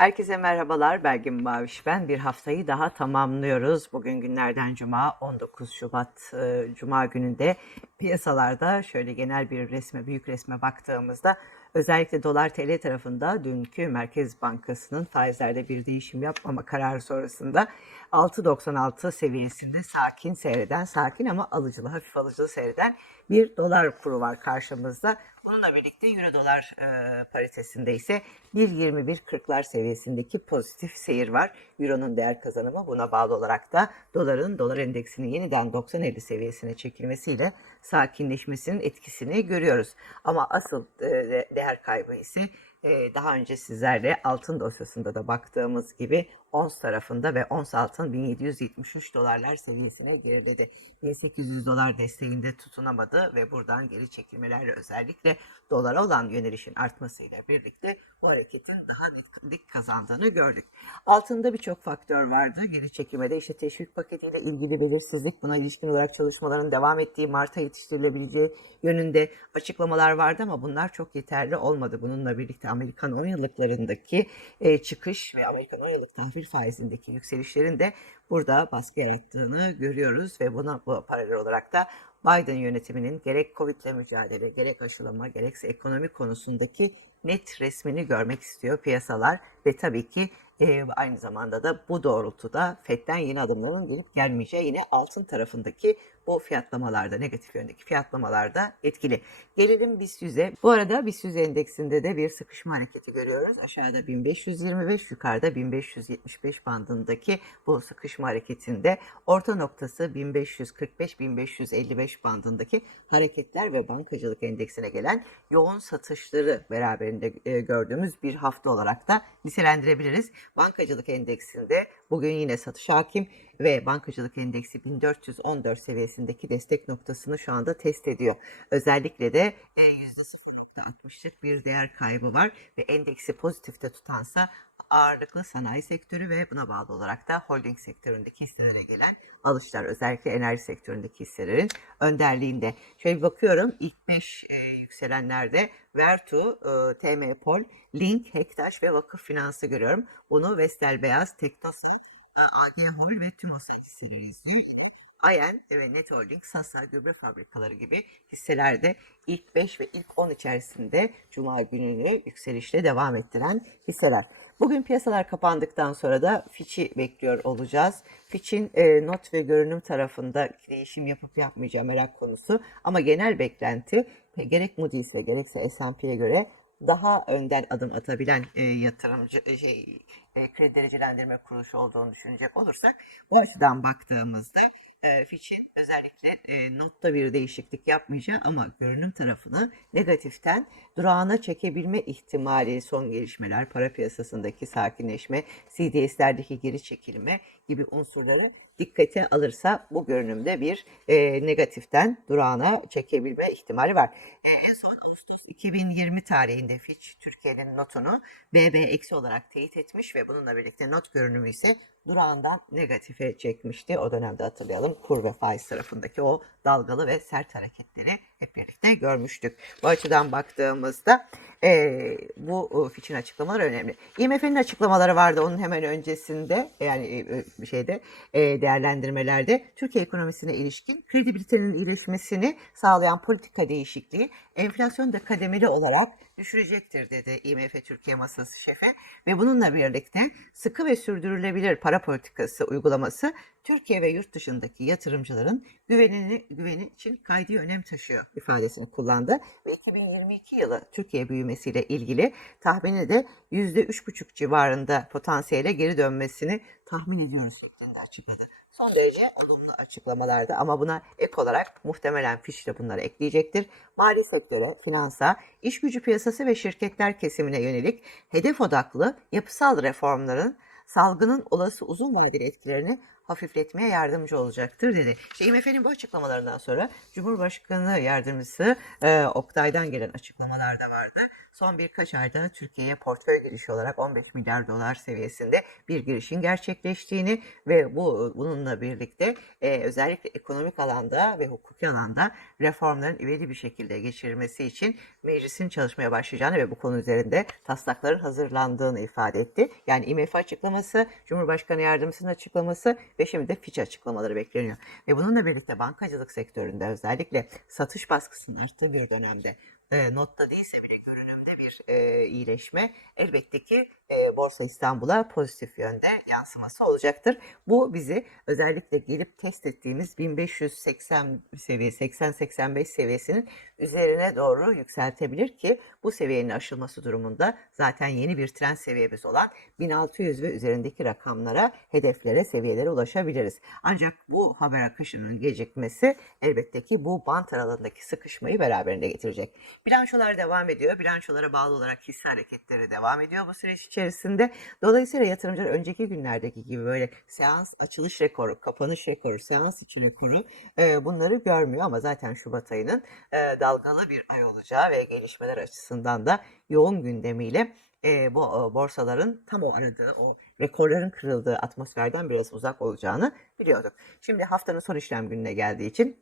Herkese merhabalar. Belgin Maviş ben. Bir haftayı daha tamamlıyoruz. Bugün günlerden cuma 19 Şubat e, Cuma gününde piyasalarda şöyle genel bir resme, büyük resme baktığımızda özellikle dolar TL tarafında dünkü Merkez Bankası'nın faizlerde bir değişim yapmama kararı sonrasında 6.96 seviyesinde sakin seyreden, sakin ama alıcılı, hafif alıcılı seyreden bir dolar kuru var karşımızda. Bununla birlikte euro dolar e, paritesinde ise 1.21.40'lar seviyesindeki pozitif seyir var. Euro'nun değer kazanımı buna bağlı olarak da doların dolar endeksinin yeniden 90.50 seviyesine çekilmesiyle sakinleşmesinin etkisini görüyoruz. Ama asıl e, değer kaybı ise e, daha önce sizlerle altın dosyasında da baktığımız gibi ons tarafında ve ons altın 1773 dolarlar seviyesine geriledi. 1800 dolar desteğinde tutunamadı ve buradan geri çekilmelerle özellikle dolara olan yönelişin artmasıyla birlikte bu hareketin daha dik, kazandığını gördük. Altında birçok faktör vardı. Geri çekilmede işte teşvik paketiyle ilgili belirsizlik, buna ilişkin olarak çalışmaların devam ettiği Mart'a yetiştirilebileceği yönünde açıklamalar vardı ama bunlar çok yeterli olmadı. Bununla birlikte Amerikan 10 yıllıklarındaki e, çıkış ve Amerikan 10 yıllık tahvil faizindeki yükselişlerin de burada baskı yarattığını görüyoruz ve buna bu paralel olarak da Biden yönetiminin gerek Covid ile mücadele, gerek aşılama, gerekse ekonomi konusundaki net resmini görmek istiyor piyasalar ve tabii ki e, aynı zamanda da bu doğrultuda FED'den yeni adımların gelip gelmeyeceği yine altın tarafındaki bu fiyatlamalarda, negatif yöndeki fiyatlamalarda etkili. Gelelim BIST 100'e. Bu arada BIST 100 endeksinde de bir sıkışma hareketi görüyoruz. Aşağıda 1525, yukarıda 1575 bandındaki bu sıkışma hareketinde orta noktası 1545-1555 bandındaki hareketler ve bankacılık endeksine gelen yoğun satışları beraberinde e, gördüğümüz bir hafta olarak da nitelendirebiliriz. Bankacılık endeksinde bugün yine satış hakim ve bankacılık endeksi 1414 seviyesindeki destek noktasını şu anda test ediyor. Özellikle de e, %0.60'lık bir değer kaybı var ve endeksi pozitifte tutansa ağırlıklı sanayi sektörü ve buna bağlı olarak da holding sektöründeki hisselere gelen alışlar özellikle enerji sektöründeki hisselerin önderliğinde. Şöyle bakıyorum ilk 5 e, yükselenlerde Vertu, e, TM Pol, Link, Hektaş ve Vakıf Finans'ı görüyorum. Bunu Vestel Beyaz, Teknosa, e, AG Hol ve Tümosa hisseleri izliyor. Ayen ve Net Holding, Sasa, gübre fabrikaları gibi hisselerde ilk 5 ve ilk 10 içerisinde Cuma gününü yükselişle devam ettiren hisseler. Bugün piyasalar kapandıktan sonra da Fitch'i bekliyor olacağız. Fitch'in e, not ve görünüm tarafında değişim yapıp yapmayacağı merak konusu. Ama genel beklenti e, gerek Moody's ve gerekse S&P'ye göre daha önden adım atabilen e, yatırımcı e, şey e, kredi derecelendirme kuruluşu olduğunu düşünecek olursak bu açıdan baktığımızda e, Fitch'in özellikle e, notta bir değişiklik yapmayacağı ama görünüm tarafını negatiften durağına çekebilme ihtimali son gelişmeler, para piyasasındaki sakinleşme, CDS'lerdeki geri çekilme gibi unsurları dikkate alırsa bu görünümde bir e, negatiften durağına çekebilme ihtimali var. E, en son Ağustos 2020 tarihinde Fitch Türkiye'nin notunu BB olarak teyit etmiş ve bununla birlikte not görünümü ise durağından negatife çekmişti. O dönemde hatırlayalım kur ve faiz tarafındaki o dalgalı ve sert hareketleri hep birlikte görmüştük. Bu açıdan baktığımızda e, bu e, Fitch'in açıklamaları önemli. IMF'nin açıklamaları vardı onun hemen öncesinde yani e, şeyde e, değerlendirmelerde Türkiye ekonomisine ilişkin kredibilitenin iyileşmesini sağlayan politika değişikliği enflasyon da kademeli olarak düşürecektir dedi IMF Türkiye Masası şefi ve bununla birlikte sıkı ve sürdürülebilir para politikası uygulaması Türkiye ve yurt dışındaki yatırımcıların güvenini güveni için kaydi önem taşıyor ifadesini kullandı ve 2022 yılı Türkiye büyümesiyle ilgili tahmini de %3,5 civarında potansiyele geri dönmesini tahmin ediyoruz şeklinde açıkladı. Son derece olumlu açıklamalardı ama buna ek olarak muhtemelen Fitch de bunları ekleyecektir. Mali sektöre, finansa, iş gücü piyasası ve şirketler kesimine yönelik hedef odaklı yapısal reformların salgının olası uzun vadeli etkilerini hafifletmeye yardımcı olacaktır dedi. İşte IMF'nin bu açıklamalarından sonra Cumhurbaşkanı Yardımcısı e, Oktay'dan gelen açıklamalar da vardı. Son birkaç ayda Türkiye'ye portföy girişi olarak 15 milyar dolar seviyesinde bir girişin gerçekleştiğini ve bu bununla birlikte e, özellikle ekonomik alanda ve hukuki alanda reformların ivedi bir şekilde geçirilmesi için meclisin çalışmaya başlayacağını ve bu konu üzerinde taslakların hazırlandığını ifade etti. Yani IMF açıklaması, Cumhurbaşkanı Yardımcısının açıklaması ve şimdi de Fitch açıklamaları bekleniyor. Ve bununla birlikte bankacılık sektöründe özellikle satış baskısının arttığı bir dönemde e, notta değilse bile görünümde bir e, iyileşme elbette ki e, Borsa İstanbul'a pozitif yönde yansıması olacaktır. Bu bizi özellikle gelip test ettiğimiz 1580 seviyesi, 80-85 seviyesinin üzerine doğru yükseltebilir ki bu seviyenin aşılması durumunda zaten yeni bir trend seviyemiz olan 1600 ve üzerindeki rakamlara, hedeflere, seviyelere ulaşabiliriz. Ancak bu haber akışının gecikmesi elbette ki bu bant aralığındaki sıkışmayı beraberinde getirecek. Bilançolar devam ediyor. Bilançolara bağlı olarak hisse hareketleri devam ediyor bu süreç içerisinde. Dolayısıyla yatırımcılar önceki günlerdeki gibi böyle seans açılış rekoru, kapanış rekoru, seans içi rekoru e, bunları görmüyor ama zaten Şubat ayının e, dalgalı bir ay olacağı ve gelişmeler açısından da yoğun gündemiyle e, bu e, borsaların tam o aradığı o rekorların kırıldığı atmosferden biraz uzak olacağını biliyorduk. Şimdi haftanın son işlem gününe geldiği için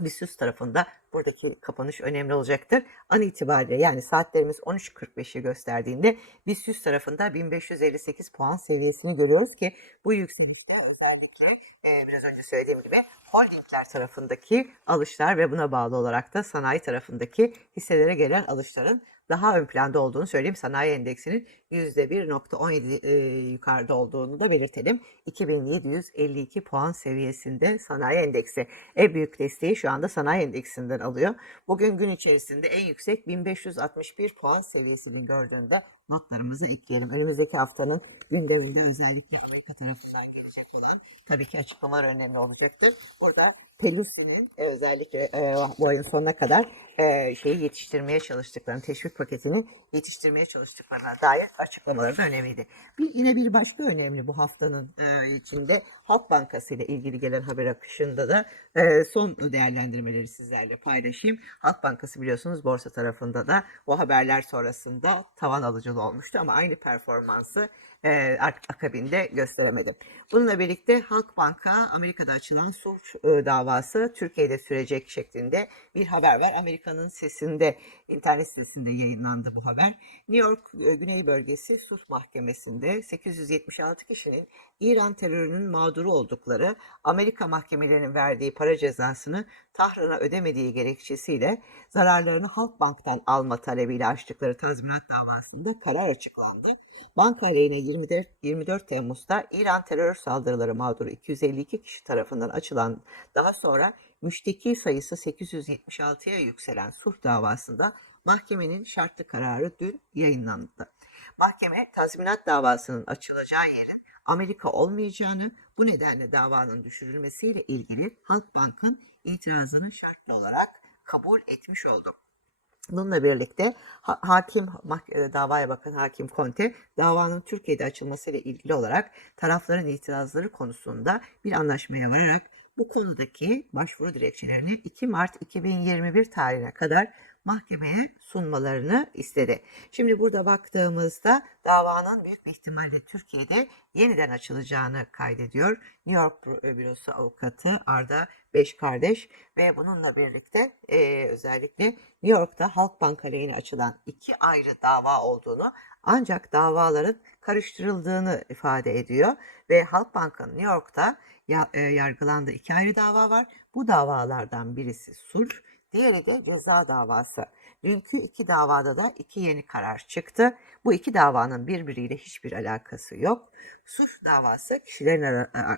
BIST tarafında buradaki kapanış önemli olacaktır. An itibariyle yani saatlerimiz 13.45'i gösterdiğinde BIST tarafında 1558 puan seviyesini görüyoruz ki bu yükselişte özellikle e, biraz önce söylediğim gibi holdingler tarafındaki alışlar ve buna bağlı olarak da sanayi tarafındaki hisselere gelen alışların daha ön planda olduğunu söyleyeyim. Sanayi endeksinin %1.17 e, yukarıda olduğunu da belirtelim. 2752 puan seviyesinde sanayi endeksi. En büyük desteği şu anda sanayi endeksinden alıyor. Bugün gün içerisinde en yüksek 1561 puan seviyesini gördüğünde notlarımızı ekleyelim. Önümüzdeki haftanın gündeminde özellikle Amerika tarafından gelecek olan tabii ki açıklamalar önemli olacaktır. Burada Pelosi'nin e, özellikle e, bu ayın sonuna kadar e, şeyi yetiştirmeye çalıştıklarını, teşvik paketini yetiştirmeye çalıştıklarına dair açıklamaları da önemliydi. Bir, yine bir başka önemli bu haftanın e, içinde Halk Bankası ile ilgili gelen haber akışında da e, son değerlendirmeleri sizlerle paylaşayım. Halk Bankası biliyorsunuz borsa tarafında da o haberler sonrasında tavan alıcılı olmuştu ama aynı performansı e, ak- akabinde gösteremedim. Bununla birlikte Halkbank'a Amerika'da açılan suç e, davası Türkiye'de sürecek şeklinde bir haber var. Amerika'nın sesinde, internet sitesinde yayınlandı bu haber. New York e, Güney Bölgesi Sulh Mahkemesi'nde 876 kişinin İran terörünün mağduru oldukları Amerika mahkemelerinin verdiği para cezasını Tahran'a ödemediği gerekçesiyle zararlarını Halkbank'tan alma talebiyle açtıkları tazminat davasında karar açıklandı. Banka aleyhine 24, 24 Temmuz'da İran terör saldırıları mağduru 252 kişi tarafından açılan daha sonra müşteki sayısı 876'ya yükselen sulh davasında mahkemenin şartlı kararı dün yayınlandı. Mahkeme tazminat davasının açılacağı yerin Amerika olmayacağını, bu nedenle davanın düşürülmesiyle ilgili Halkbank'ın itirazını şartlı olarak kabul etmiş oldu. Bununla birlikte ha- hakim e, davaya bakan hakim Conte davanın Türkiye'de açılmasıyla ilgili olarak tarafların itirazları konusunda bir anlaşmaya vararak bu konudaki başvuru dilekçelerini 2 Mart 2021 tarihine kadar mahkemeye sunmalarını istedi. Şimdi burada baktığımızda davanın büyük bir ihtimalle Türkiye'de yeniden açılacağını kaydediyor. New York Bü- Bürosu avukatı Arda Beş Kardeş ve bununla birlikte e, özellikle New York'ta Halkbank aleyhine açılan iki ayrı dava olduğunu ancak davaların karıştırıldığını ifade ediyor ve Halkbank'ın New York'ta e, yargılandığı iki ayrı dava var. Bu davalardan birisi sulh, diğeri de ceza davası. Dünkü iki davada da iki yeni karar çıktı. Bu iki davanın birbiriyle hiçbir alakası yok. Suç davası kişilerin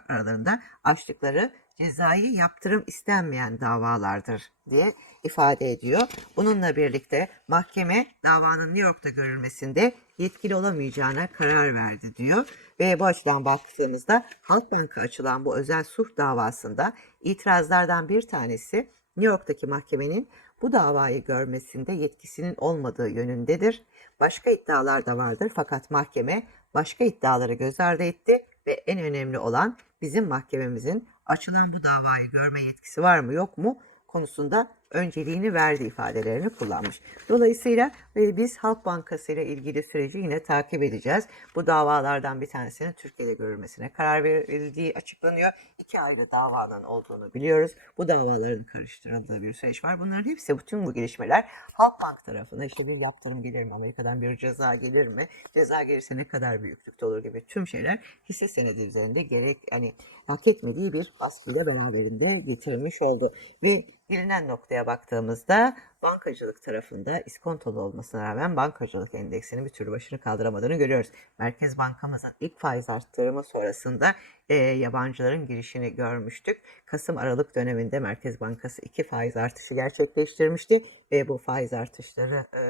aralarında açtıkları cezai yaptırım istenmeyen davalardır diye ifade ediyor. Bununla birlikte mahkeme davanın New York'ta görülmesinde yetkili olamayacağına karar verdi diyor. Ve bu açıdan baktığımızda Halkbank'a açılan bu özel sulh davasında itirazlardan bir tanesi New York'taki mahkemenin bu davayı görmesinde yetkisinin olmadığı yönündedir. Başka iddialar da vardır fakat mahkeme başka iddiaları göz ardı etti ve en önemli olan bizim mahkememizin açılan bu davayı görme yetkisi var mı yok mu konusunda önceliğini verdi ifadelerini kullanmış. Dolayısıyla e, biz Halk Bankası ile ilgili süreci yine takip edeceğiz. Bu davalardan bir tanesinin Türkiye'de görülmesine karar verildiği açıklanıyor. İki ayrı davanın olduğunu biliyoruz. Bu davaların karıştırıldığı bir süreç var. Bunların hepsi bütün bu gelişmeler Halkbank tarafına işte bir yaptırım gelir mi? Amerika'dan bir ceza gelir mi? Ceza gelirse ne kadar büyüklükte olur gibi tüm şeyler hisse senedi üzerinde gerek hani hak etmediği bir baskıyla beraberinde getirilmiş oldu. Ve gelinen noktaya baktığımızda bankacılık tarafında iskontolu olmasına rağmen bankacılık endeksinin bir türlü başını kaldıramadığını görüyoruz. Merkez Bankamızın ilk faiz arttırımı sonrasında e, yabancıların girişini görmüştük. Kasım-Aralık döneminde Merkez Bankası iki faiz artışı gerçekleştirmişti ve bu faiz artışları e,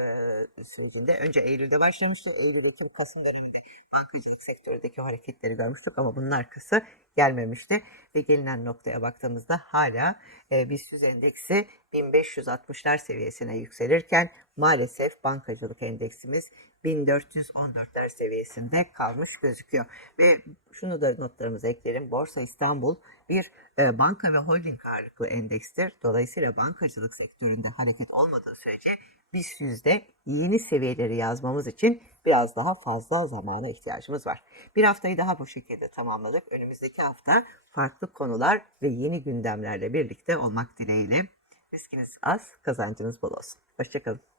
sürecinde önce Eylül'de başlamıştı. Eylül, Ekim, Kasım döneminde bankacılık sektöründeki hareketleri görmüştük ama bunun arkası gelmemişti. Ve gelinen noktaya baktığımızda hala e, BIST endeksi 1560'lar seviyesine yükselirken maalesef bankacılık endeksimiz 1414'ler seviyesinde kalmış gözüküyor. Ve şunu da notlarımıza ekleyelim. Borsa İstanbul bir e, banka ve holding ağırlıklı endekstir. Dolayısıyla bankacılık sektöründe hareket olmadığı sürece BIST yüzde yeni seviyeleri yazmamız için biraz daha fazla zamana ihtiyacımız var. Bir haftayı daha bu şekilde tamamladık. Önümüzdeki hafta farklı konular ve yeni gündemlerle birlikte olmak dileğiyle. Riskiniz az, kazancınız bol olsun. Hoşçakalın.